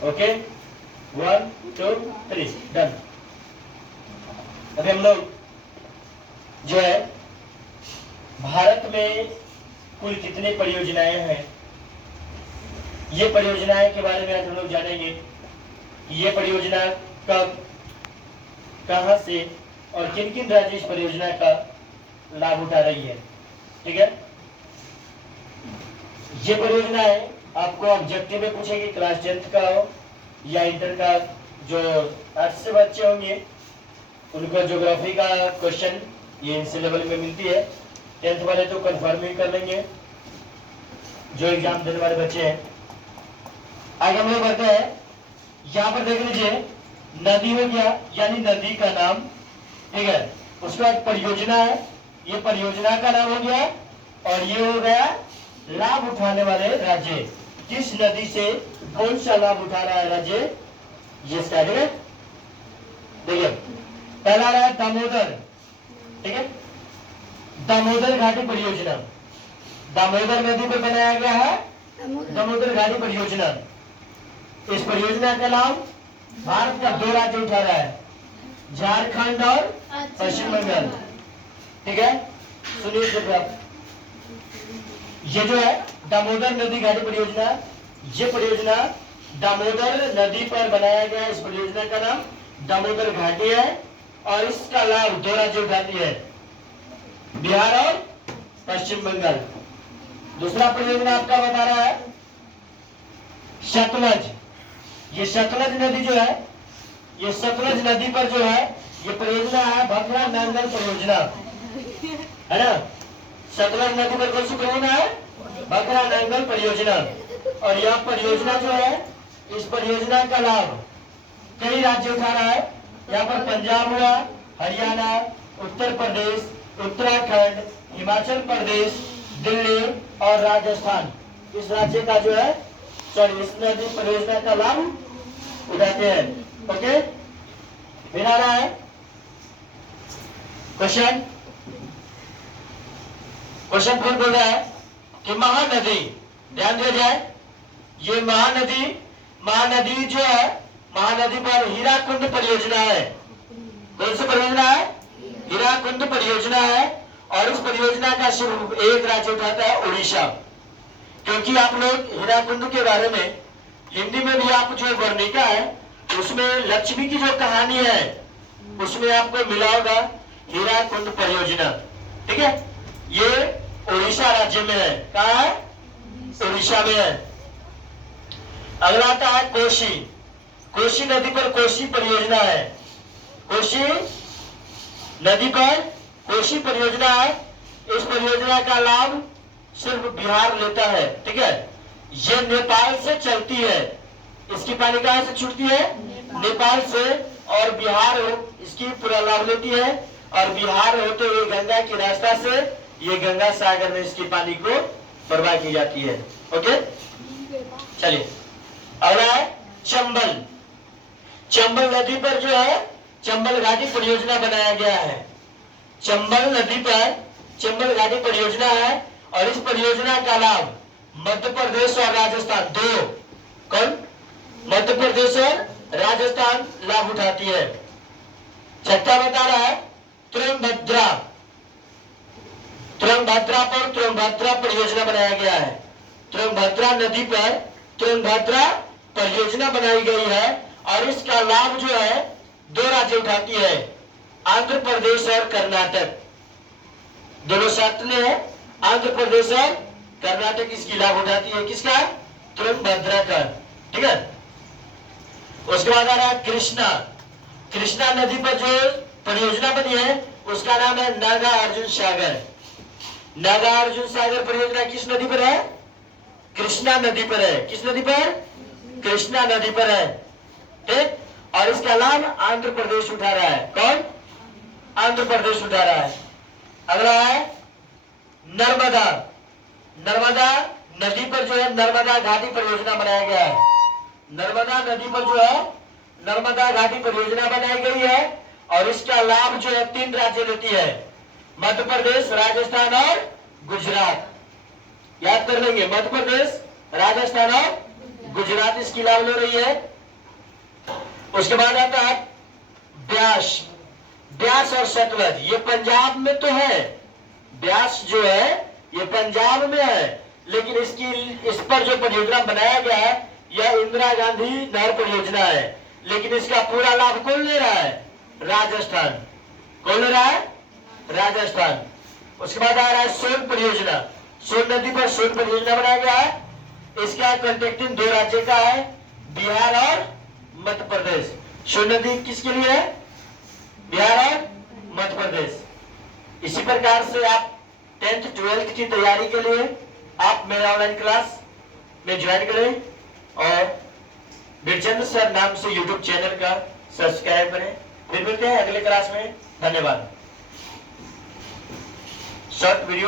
Okay 1 2 3 done. अभी हम लोग जो है भारत में कुल कितनी परियोजनाएं हैं, ये परियोजनाएं के बारे में आज हम लोग जानेंगे कि ये परियोजना कब, कहां से और किन किन राज्य इस परियोजना का लाभ उठा रही है। ठीक है, ये परियोजनाएं आपको ऑब्जेक्टिव में पूछेगी, क्लास 10th का हो या इंटर का। जो आर्ट्स से बच्चे होंगे उनको ज्योग्राफी का क्वेश्चन ये इनसे लेवल में मिलती है। 10th वाले तो कंफर्म ही कर लेंगे जो एग्जाम देने वाले बच्चे हैं। आगे हम लोग बढ़ते हैं, यहाँ पर देख लीजिए नदी हो गया, यानी नदी का नाम। ठीक है, उसके बाद परियोजना है, ये परियोजना का नाम हो गया। और ये हो गया लाभ उठाने वाले राज्य, किस नदी से कौन सा लाभ उठा रहा है राज्य, ये इसका। ठीक है, देखिए पहला रहा है दामोदर। ठीक है, दामोदर घाटी परियोजना, दामोदर नदी पर बनाया गया है दामोदर घाटी परियोजना। इस परियोजना का लाभ भारत का 2 राज्य उठा रहा है, झारखंड और पश्चिम बंगाल। ठीक है, सुनिए चुपचाप। ये जो है दामोदर नदी घाटी परियोजना, ये परियोजना दामोदर नदी पर बनाया गया। इस परियोजना का नाम दामोदर घाटी है और इसका लाभ 2 राज्य उठाती है, बिहार और पश्चिम बंगाल। दूसरा परियोजना आपका बता रहा है सतलज। ये सतलज नदी जो है, ये सतलज नदी पर जो है ये परियोजना है भखरा नांगल परियोजना, है ना। सतलज नदी पर कौन सी परियोजना है, भखरा नांगल परियोजना। और यह परियोजना जो है, इस परियोजना का लाभ कई राज्य उठा रहा है। यहाँ पर पंजाब हुआ, हरियाणा, उत्तर प्रदेश, उत्तराखंड, हिमाचल प्रदेश, दिल्ली और राजस्थान इस राज्य का जो है इस नदी परियोजना का लाभ उठाते हैं। ओके, फिर आ रहा है क्वेश्चन फिर बोल रहा है कि महानदी, ध्यान दिया जाए, ये महानदी जो है, महानदी पर हीराकुंड परियोजना है। कौन सी परियोजना है, हीराकुंड परियोजना है। और इस परियोजना का सिर्फ एक राज्य उठाता है, उड़ीसा। क्योंकि आप लोग हीराकुंड के बारे में हिंदी में भी आप जो वर्णिका है उसमें लक्ष्मी की जो कहानी है उसमें आपको मिला होगा हीराकुंड परियोजना। ठीक है, ये उड़ीसा राज्य में है। कहाँ है, उड़ीसा में है। अगला आता है कोसी नदी पर कोसी परियोजना है। कोसी नदी पर कोसी परियोजना है। इस परियोजना का लाभ सिर्फ बिहार लेता है। ठीक है, ये नेपाल से चलती है, इसकी पानी कहां से छूटती है, नेपाल से। और बिहार इसकी पूरा लाभ लेती है और बिहार होते हुए गंगा की रास्ता से ये गंगा सागर में इसकी पानी को प्रवाह की जाती है। ओके, चलिए अगला है चंबल नदी पर जो है चंबल घाटी परियोजना बनाया गया है। चंबल नदी पर चंबल घाटी परियोजना है और इस परियोजना का लाभ मध्य प्रदेश और राजस्थान, दो कौन, मध्य प्रदेश और राजस्थान लाभ उठाती है। छठा बता रहा है तुरंगभद्रा पर तुरंगभद्रा परियोजना बनाया गया है। तुरंगभद्रा नदी पर तुरंगभद्रा परियोजना बनाई गई है और इसका लाभ जो है 2 राज्य उठाती है, आंध्र प्रदेश और कर्नाटक। दोनों साथ में है, आंध्र प्रदेश और कर्नाटक इसकी लाभ उठाती है। किसका, तुरंगभद्रा का। ठीक है, उसके बाद आ रहा है कृष्णा नदी पर जो परियोजना बनी है उसका नाम है नागार्जुन सागर। नागार्जुन सागर परियोजना किस नदी पर है, कृष्णा नदी पर है। किस नदी पर, कृष्णा नदी पर है। ठीक, और इसका लाभ आंध्र प्रदेश उठा रहा है। कौन, आंध्र प्रदेश उठा रहा है। अगला है नर्मदा नदी पर जो है नर्मदा घाटी परियोजना बनाया गया है। नर्मदा नदी पर जो है नर्मदा घाटी परियोजना बनाई गई है और इसका लाभ जो है 3 राज्य लेती है, मध्य प्रदेश, राजस्थान और गुजरात। याद कर लेंगे, मध्य प्रदेश, राजस्थान और गुजरात इसकी लेवल हो रही है। उसके बाद आता है ब्यास। ब्यास और सतलज ये पंजाब में तो है, ब्यास जो है ये पंजाब में है, लेकिन इस पर जो परियोजना बनाया गया है यह इंदिरा गांधी नहर परियोजना है, लेकिन इसका पूरा लाभ कौन ले रहा है? राजस्थान। कौन ले रहा है? राजस्थान। उसके बाद आ रहा है सोन परियोजना। सोन नदी पर सोन परियोजना बनाया गया है। इसका कॉन्ट्रैक्टिंग 2 राज्य का है, बिहार और मध्य प्रदेश। सोन नदी किसके लिए है? बिहार और मध्य प्रदेश। इसी प्रकार से आप 10th 12th की तैयारी के लिए आप मेरा ऑनलाइन क्लास में ज्वाइन करें और बिरचंद सर नाम से यूट्यूब चैनल का सब्सक्राइब करें। फिर मिलते हैं अगले क्लास में। धन्यवाद। Short video